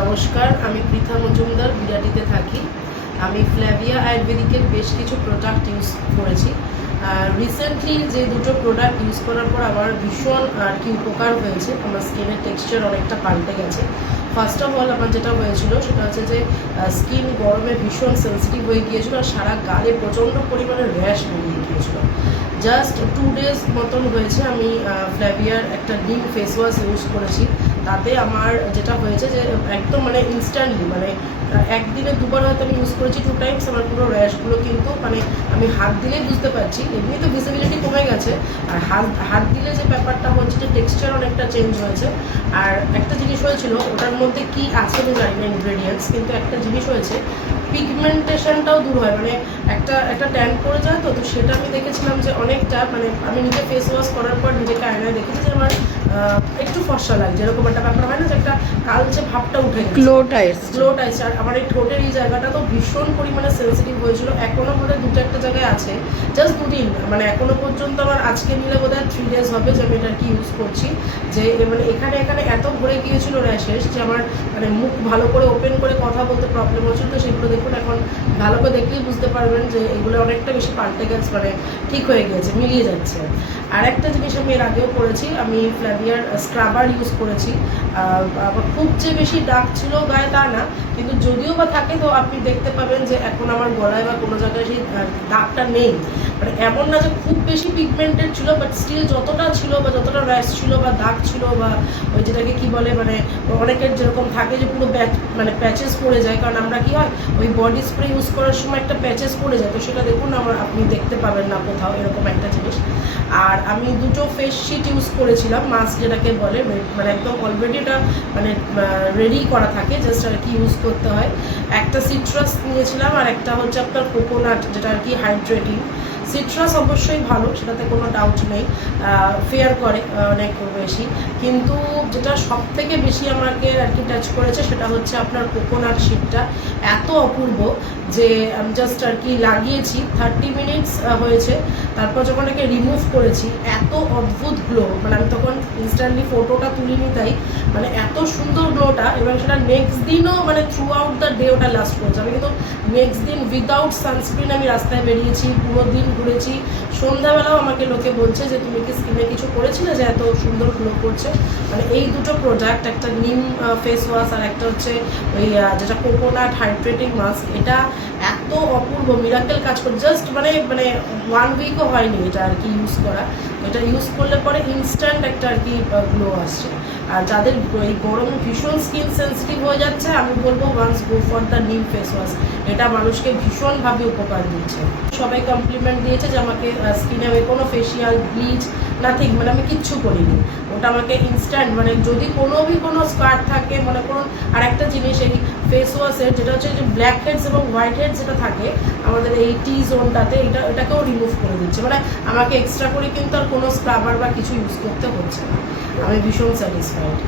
নমস্কার, আমি পৃথা মজুমদার, বিরাটিতে থাকি। আমি ফ্ল্যাভিয়া আয়ুর্বেদিকের বেশ কিছু প্রোডাক্ট ইউজ করেছি। রিসেন্টলি যে দুটো প্রোডাক্ট ইউজ করার পর আমার ভীষণ আর কি উপকার হয়েছে। আমার স্কিনের টেক্সচার অনেকটা পাল্টে গেছে। ফার্স্ট অফ অল আমার যেটা হয়েছিল সেটা হচ্ছে যে স্কিন গরমে ভীষণ সেন্সিটিভ হয়ে গিয়েছিলো আর সারা গালে প্রচণ্ড পরিমাণে র্যাশ বেরিয়ে গিয়েছিলো। জাস্ট 2 days মতন হয়েছে আমি ফ্ল্যাভিয়ার একটা নিম ফেস ওয়াশ ইউজ করেছি। তাতে আমার যেটা হয়েছে যে একদম মানে ইনস্ট্যান্টলি মানে একদিনে দুবার হয়তো আমি ইউজ করেছি 2 times, আমার পুরো র্যাশগুলো কিন্তু মানে আমি হাত দিলেই বুঝতে পারছি। এমনি তো ভিজিবিলিটি কমে গেছে, আর হাত দিলে যে ব্যাপারটা হচ্ছে যে টেক্সচার অনেকটা চেঞ্জ হয়েছে। আর একটা জিনিস হয়েছিল, ওটার মধ্যে কি আছে আমি জানি না ইনগ্রেডিয়েন্টস, কিন্তু একটা জিনিস হয়েছে পিগমেন্টেশনটাও দূর হয়, মানে একটা ট্যান পড়ে যায়। তো সেটা আমি দেখেছিলাম যে অনেকটা মানে আমি নিজে ফেস ওয়াশ করার পর নিজেকে আয়নায় দেখেছি যে আমার একটু ফর্সা লাগছে, এরকম একটা ব্যাপার হয় না যে একটা কালচে ভাবটা উঠে গেছে, গ্লোটা এসে। আর আমার এই ঠোঁটের এই জায়গাটা তো ভীষণ পরিমাণে সেন্সিটিভ হয়েছিল। এখনও বোধ হয় 2-1 জায়গায় আছে, জাস্ট 2 দিন, মানে এখনও পর্যন্ত আমার আজকে নিলে বোধ হয় 3 days হবে যে আমি এটা কি ইউজ করছি। যে মানে এখানে এত ভরে গিয়েছিল র্যাশেস যে আমার মানে মুখ ভালো করে ওপেন করে কথা বলতে প্রবলেম হচ্ছিল। তো সেগুলো দেখুন এখন ভালো করে দেখলেই বুঝতে পারবেন যে এগুলো অনেকটা বেশি পাল্টে গেছে, মানে ঠিক হয়ে গিয়েছে, মিলিয়ে যাচ্ছে। আর একটা জিনিস আমি এর আগেও করেছি, আমি ফ্ল্যাভিয়ার স্ক্রাবার ইউজ করেছি। খুব যে বেশি দাগ ছিল গায়ে তা না, কিন্তু যদিও বা থাকে তো আপনি দেখতে পাবেন যে এখন আমার গলায় বা কোনো জায়গায় সেই দাগটা নেই। মানে এমন না যে খুব বেশি পিগমেন্টেড ছিল, বাট স্টিল যতটা ছিল বা যতটা র্যাশ ছিল বা দাগ ছিল বা ওই যেটাকে কি বলে মানে অনেকের যেরকম থাকে যে পুরো মানে প্যাচেস পড়ে যায়, কারণ আমরা কি হয় ওই বডি স্প্রে ইউজ করার সময় একটা প্যাচেস পড়ে যায়। তো সেটা দেখুন আপনি দেখতে পাবেন না কোথাও, এরকম একটা জিনিস। আর আমি 2টো ফেস শিট ইউজ করেছিলাম, মাস্ক যেটাকে বলে, মানে একদম অলরেডি এটা মানে রেডি করা থাকে, জাস্ট আর কি ইউজ করতে হয়। একটা সিট্রাস নিয়েছিলাম আর একটা হচ্ছে আপনার কোকোনাট, যেটা আর কি হাইড্রেটিং। সিট্রাস অবশ্যই ভালো, সেটাতে কোনো ডাউট নেই, ফেয়ার করে অনেক বেশি। কিন্তু যেটা সব থেকে বেশি আমাকে আর কি টাচ করেছে সেটা হচ্ছে আপনার কোকোনাট শিটটা। এত অপূর্ব যে আমি জাস্ট আর কি লাগিয়েছি, 30 minutes হয়েছে। তারপর যখন একে রিমুভ করেছি এত অদ্ভুত গ্লো, মানে আমি তখন ইনস্ট্যান্টলি ফটোটা তুলিনি, তাই মানে এত সুন্দর গ্লোটা। এবং সেটা নেক্সট দিনও মানে থ্রু আউট দ্য ডে ওটা লাস্ট করেছে। আমি কিন্তু নেক্সট দিন উইদাউট সানস্ক্রিন আমি রাস্তায় বেরিয়েছি, পুরো দিন ঘুরেছি। সন্ধ্যাবেলাও আমাকে লোকে বলছে যে তুমি কি স্কিনে কিছু করেছিলে যে এত সুন্দর গ্লো করছে। মানে এই দুটো প্রোডাক্ট, একটা নিম ফেস ওয়াশ আর একটা হচ্ছে ওই যেটা কোকোনাট হাইড্রেটিং মাস্ক, এটা এত অপূর্ব মিরাকেল কাজ করে। জাস্ট মানে 1 weekও হয়নি এটা আর কি ইউজ করা। এটা ইউজ করলে পরে ইনস্ট্যান্ট একটা আর কি গ্লো আসছে। আর যাদের এই গরমে ভীষণ স্কিন সেন্সিটিভ হয়ে যাচ্ছে, আমি বলবো ওয়ান্স গো ফর দ্য নিম ফেস ওয়াশ। এটা মানুষকে ভীষণভাবে উপকার দিচ্ছে। সবাই কমপ্লিমেন্ট দিয়েছে যে আমাকে স্কিনে কোনো ফেশিয়াল ব্লিচ নাথিং, মানে আমি কিচ্ছু করিনি। ওটা আমাকে ইনস্ট্যান্ট, মানে যদি কোনো স্কার থাকে মনে করুন। আর একটা জিনিস এই ফেস ওয়াশের যেটা হচ্ছে যে ব্ল্যাক হেডস এবং হোয়াইট হেডস যেটা থাকে আমাদের এই টি জোনটাতে, এটাকেও রিমুভ করে দিচ্ছে। মানে আমাকে এক্সট্রা করে কিন্তু আর কোনো স্ক্রাবার বা কিছু ইউজ করতে হচ্ছে না। আমি ভীষণ স্যাটিসফাইড।